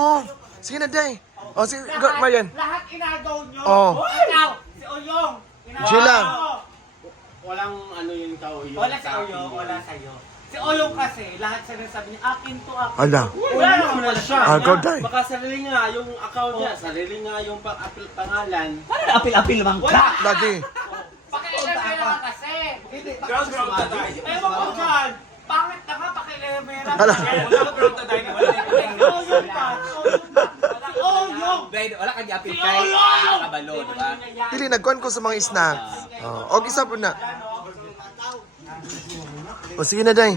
mo. Sige na, Day. O, sige, Marian. Lahat inagaw nyo. Oh. Ikaw, si Oyong. Sheila. Walang ano yun ka, Oyong. Wala si Oyong, wala sa'yo. Si Oyong kasi, lahat sinasabi niya, akin to, akin. Ala. Wala naman wala siya. Ikaw, Day. Baka sarili nga yung account niya, sarili nga yung pangalan. Paano apil-apil naman ka? Lagi. Pakilemera ka kasi. Ground na tayo. Ewan ko dyan. Pangit ka nga, pakilemera. Ala. Wala ground na tayo. Oyong ka. Oyong. Wala kang apil Si kay Oyong! Kabalo, di ba? Dili, nagkuhan ko sa mga snacks. O, isa po na. O, sige na, Day.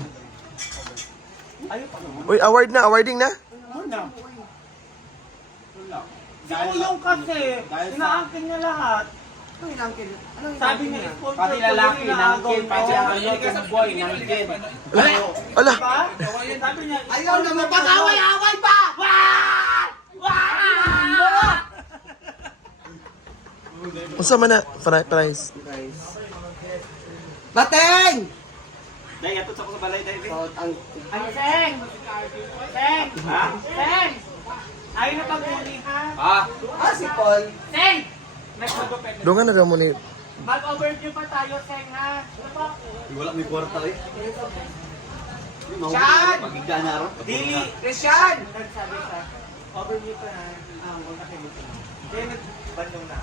Uy, awarding na. Si Oyong kasi, inaangkin niya lahat. Sabi niya, sponsor Pati ko lalaki, yung inaagaw nangkin, pati ang yung boy, nangkin. Ala. Diba? Sabi niya, Ayaw na magpag-away-away pa! Unsa man na? Price. Bateng! Day, ato sa ko sa balay, Day. Ang Ay, Seng! Seng! Ha? Seng! Ayaw na pag-uli, ha? si Paul. Seng! Nagpagupit. Dungan na daw mo ni... Mag-overdue pa tayo, Seng, ha? Ano pa? Wala may kwarta eh. Saan? Pagigda na ro. Dili! Christian! Nagsabi sa, overdue pa na. Huwag na kayo. Kaya nagbandong na.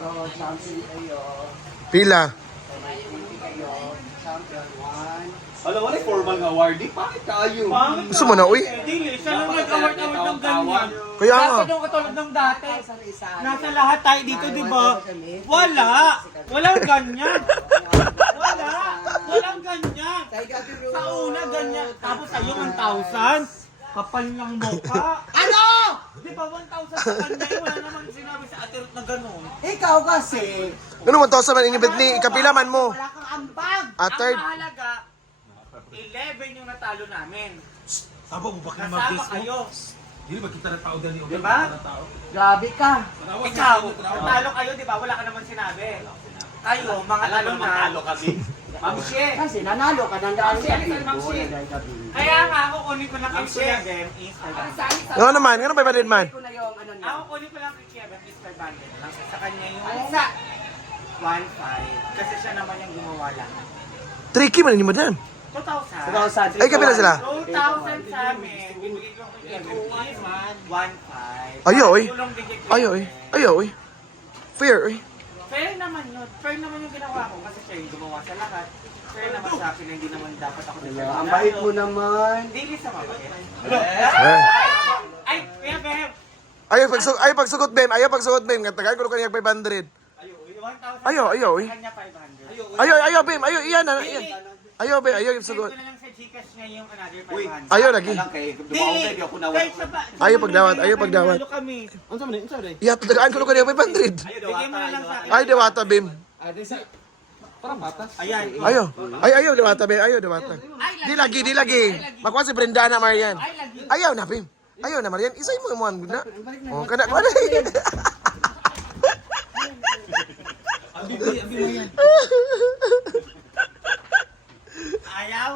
So, champion kayo. Pila. Kayo. Champion 1. Alam, wala formal nga awardee. Bakit tayo? Gusto mo na, uy? Dili, siya lang nag-award-award ng ganyan. Kaya nga. Nasa nung katulad ng dati. Nasa lahat tayo dito, di ba? Wala! Walang ganyan! Wala! Walang ganyan! Sa una, ganyan. Tapos sa'yo, 1,000. Kapal ng mukha. Ano? Di ba 1,000 sa kanya? Wala naman sinabi sa atirot na gano'n. Ikaw kasi. Ano mo to sa man inyong bet ni ikapila man mo? Wala kang ambag. At third. Ang mahalaga, 11 yung natalo namin. Sabo mo ba kayo Kasama mag-guess mo? kayo. Hindi ba kita na tao dali o Diba? Grabe ka. Ikaw, natalo kayo, di ba? Wala ka naman sinabi. Kayo, mga talo na. Talo kami. Mamsye. Kasi nanalo ka ng daan Mamsye, Mamsye. Kaya nga, ako kunin ko lang kay Kuya Gem, Instagram. Ano naman? Ano ba ba man? Ako kunin ko lang kay Kuya Gem, Instagram. Sa kanya yung 1.5. Kasi siya naman yung gumawa lahat. Tricky man mo dan. 2,000. Ay, kapila sila? 2,000 sa amin. Bibigay ko kay Kuya Gem. 1.5. Ayo, oy. Tulong din kay Kuya Ayo, oy. Gem. Ayo, oy. Fair, oy. Fair naman yun. Fair naman yung ginawa ko kasi siya yung gumawa sa lahat. Fair naman sa akin na hindi naman dapat ako nagsabi. Ang bait mo naman. Dili sa mabait. Eh. Ay, Kuya Gem. Ayaw pagsugot, Bem. Ayaw pagsugot, Bem. Tagay ko kanina 500. 1,000. Ayaw, oy. Kanya 500. Ayaw, Bem. Ayaw, iyan na. Iyan. Ayaw, Bem. Ayaw yung Send sugot. ko na lang sa Gcash niya yung another 500. Ayaw lagi. Dili! Kahit sa ba- Ayaw pagdawat, ayaw pagdawat. Nanalo kami. Unsa man? Unsa man? Iya, tagaan ko kanina 500. Bigay mo na lang sa akin. Ay, dewata, Bem. Parang batas. Ayan. Ayaw. Ayaw, dewata, Bem. Ayaw, dewata. Di lagi. Makuha si Brenda na, Marian. Ayaw na, Bem. Ayaw na, Marian. Isay mo yung mga na. Oh, kada ko na. Ayaw?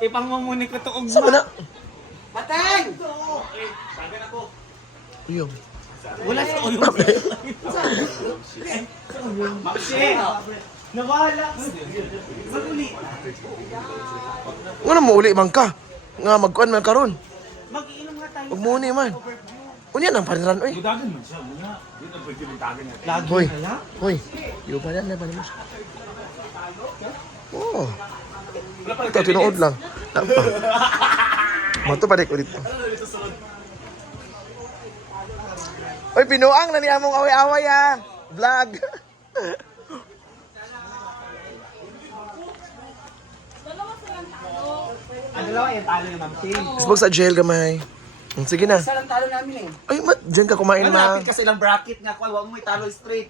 Ipangmumuni ko to ugma. Sama na. Bateng! Ayaw. Wala sa ulo. Mamsye! Nawala. Mag-uli. Ano mo uli man ka? Nga magkuhan man karon. Mag-iinom nga tayo. Huwag muna man. Unya nang paniran, oy. Dagan man siya. Muna. Dito na pwede mong dagan natin. Lagi Hoy. kaya? Hoy. Yung pa yan, naman mo. Oh. Ito, tinuod lang. Mato pa rin ulit. Oy, pinuang na niya mong away-away ah. Vlog. Ang dalawa yung talo ni Mamsye. Isbog sa jail gamay. Sige na. Isa lang talo namin eh. Ay, dyan ka kumain ma. Malapit kasi lang bracket nga. Huwag mo italo straight.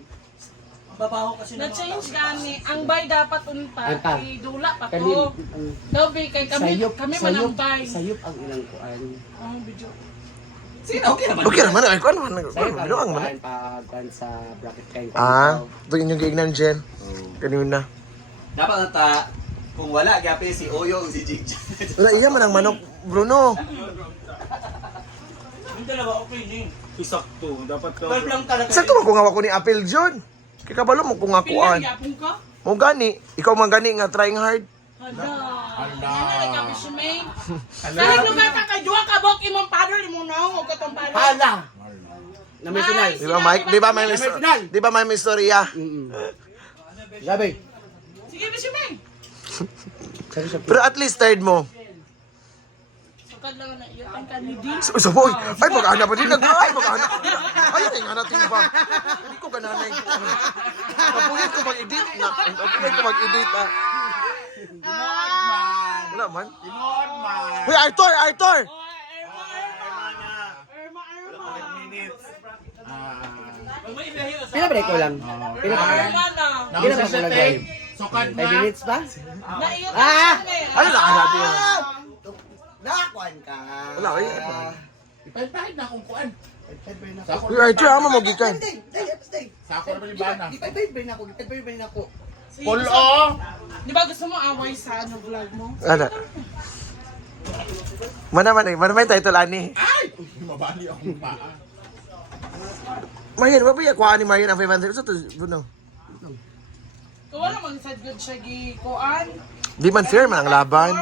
Babaho kasi Na-change gani. Ang bay dapat unta. Anta. Idula pa Kami, to. Dobi kay kami man ang bay. sayop ang ilang kuan. Oh, video. Sige, okay naman. Okay naman, ay, kuan man. Sayop ang Pinuang man. kuan pag sa bracket kayo. Ito inyong giignan, Jen. Kanina na. Dapat nata, kung wala, gapi si Oyong, si Jig. Wala, iya man ang manok. Bruno. Yung dalawa, okay na yun. Isakto. Dapat ka. 12 lang talaga. Sakto man kung ako ni Apple John. Kaya kabalo mo kung akuan. Yapon ka? Mo gani, ikaw man gani nga trying hard. Hala. Ano nagkapi si May? Dahil nung bata ka, duwa ka bok imong father, imong naong, huwag ka tong father. Hala! Na may final. Di ba Mike? Di ba may Di ba may istorya? Sabi. Sige ba si May? Pero at least third mo. Sukad lang na iyo ang kanidi. So boy, ay mag-ana pa din ay mag-ana. Ay nga natin ba? Hindi ko kananay. Kapulit ko mag-edit na. Kapulit ko mag-edit ah. Wala man. Uy, Arthur! Pinabalik ko lang. Pinabalik. Hindi naman ko lagay. 5 minutes pa? Naiyo Ano na natin yan? Nakakuan ka. Wala ay. Ipahit na akong kuan. Uy, Arthur, ama mo gikan. Sa ako naman yung bana. Ipahit ako. Pulo! Di ba gusto mo away sa ano vlog mo? Ano? Mana may title ani. Ay! Mabali akong paa. Marian, wala ba kuhaan ni Marian ang 500? Ito to, Bruno. Kung wala mag-sad good siya gikuan. Di man fair man ang laban.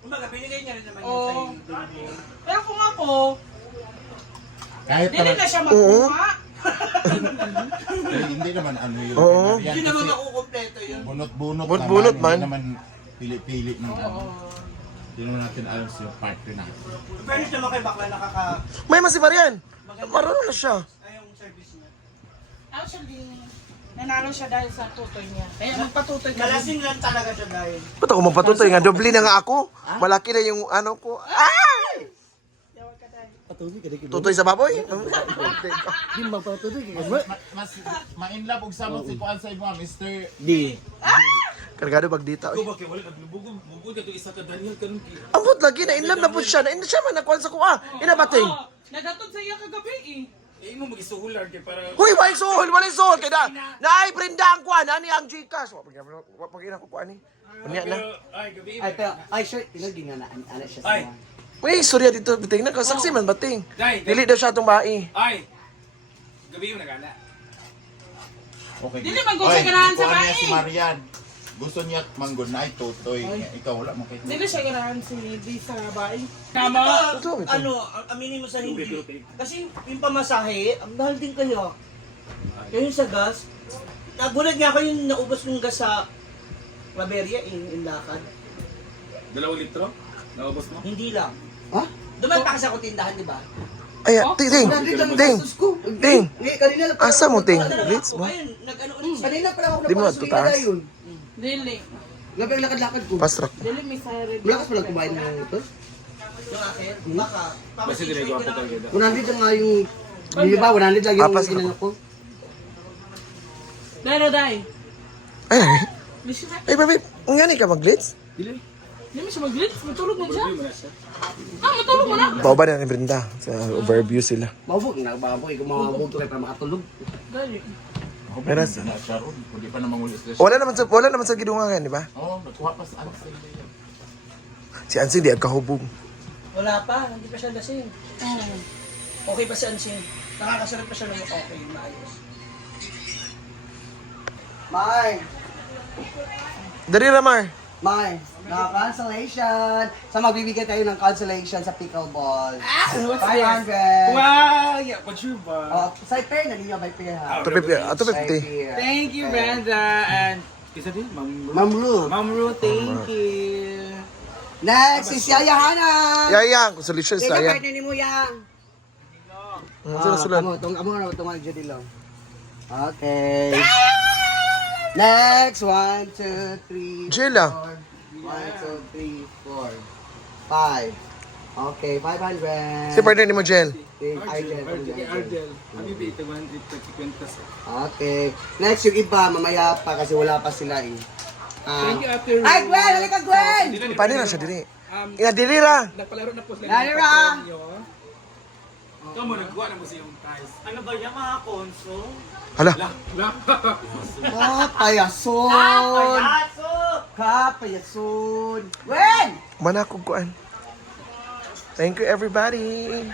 Kumbaga, binigay niya rin naman Oo. yung sa'yo. Pero kung ako, Kahit dili na naman, siya magkuha. hindi naman ano yun. Oo. Yan Hindi naman kasi makukompleto yun. bunot-bunot Bunot-bunot man. Hindi naman pili-pili ng ano. Hindi naman natin alam sa partner na. Fairness naman kay Bakla, May mas si Marian. Marunong na siya. yung service niya. Actually, nanalo siya dahil sa tutoy niya. Kaya magpatutoy ka. Malasing lang talaga siya dahil. Ba't ako mapatutoy nga? Doble na nga ako. Malaki na yung ano ko. Ay! Tutoy sa baboy? Di magpatuloy. Mas ma-inlove og samot si Kuan sa imo, Mr. Di. Kargado pag dita. Ikaw ba kaya wala naglubog? Bugod ka to isa ka Daniel kanong ki. Ambot lagi na inlam na po siya. Na siya man nakuha sa kuha. Inabating. Nagatod sa iya kagabi eh. Eh mo magisuhular kay para Huy, walay suhol, walay suhol. Kaya naay Brenda ang kuha. Nani ang Gcash. Pag ina ko kuha ni. Unya na. ay gabi. Ay, sure. Tinagin nga na. Ano siya Ay. sa Uy, surya dito. Biting na. Kasaksi man bating. Dai. Dili daw siya itong bai. Ay. Gabi yung nagana. Okay. Dili man ko siya ganahan sa kuan niya bae. si Marian. Gusto niya manggod na ay tutoy. Ikaw wala mo kay. Dili siya ganahan si Di sa babae. Ito, ito. Ano, aminin mo sa hindi. Kasi yung pamasahe, ang mahal din kayo. Kaya yung sa gas, nagulat nga ako yung naubos yung gas sa Claveria in Lakad. 2 litro? Naubos mo? Hindi lang. Ha? Duman pa kasi ako tindahan, di ba? Ay, ting. Ting. Ting. Kanina lang pala Asa mo, ting? Talaga Blitz ako, mo? ayun, nag-ano ulit siya. Kanina pala ako Di mo napasukin natutaas? na yun. Dili. Gabi ang lakad-lakad ko. Fast track. Dili may siren. Malakas pala kumain ng ito. Yung akin, baka. Basta dire ko pa talaga. 100 lang nga yung... Di ba? 100 lang yung Apas inano ko. Pero dai. Ay, ay. Listen na. Ay, babe. Ang gani ka mag-glitz? Dili mo siya mag-glitch. Matulog na siya. Matulog mo na. Baba na ni Brenda. Sa overview sila. Mabog. Nababog. Ikaw mamabog to kayo para makatulog. Dali. Meron sa na siya ron. Kundi pa namang ulit stress. Wala naman sa gidungan, di ba? Oh, nagkuha pa sa ano sa iyo. Si Ansing di agkahubog. Wala pa, hindi pa siya lasing. Okay pa si Ansing. Nakakasalit pa siya ng okay, maayos. May. Dari Ramar. May. Cancellation. Sa magbibigay tayo ng cancellation sa pickleball. 500. Wow, yeah, but sure ba? Oh, sa pair na ninyo by pair ha. Ato 50. Thank you, Brenda. And, Isa din, Ma'am. Ma'am Ruth. Ma'am Ruth, thank you. Next is Yaya Hana. Yayang, solution Ikaw sa yan. partner ni mo yang. Sulat. Amo na tungan jud lang. Okay. Next 1 2 3. Jela. 1 2 3 4 5. Okay, 500. Si partner ni mo, Jel. Ardel. Habibi, ito 150. Okay. Next yung iba, mamaya pa kasi wala pa sila eh. Thank you, Ate Ruth. Ay, Gwen! Halika, Gwen! Paano na siya dili? Ina, dili ra. Nagpalaro na po sila. Nalira! Ikaw mo, nagkuha na mo siyong ties. Ano ba yan, mga konso? Hala. Kapayason! Kapayason! Gwen! Manakog kuan. Thank you, everybody.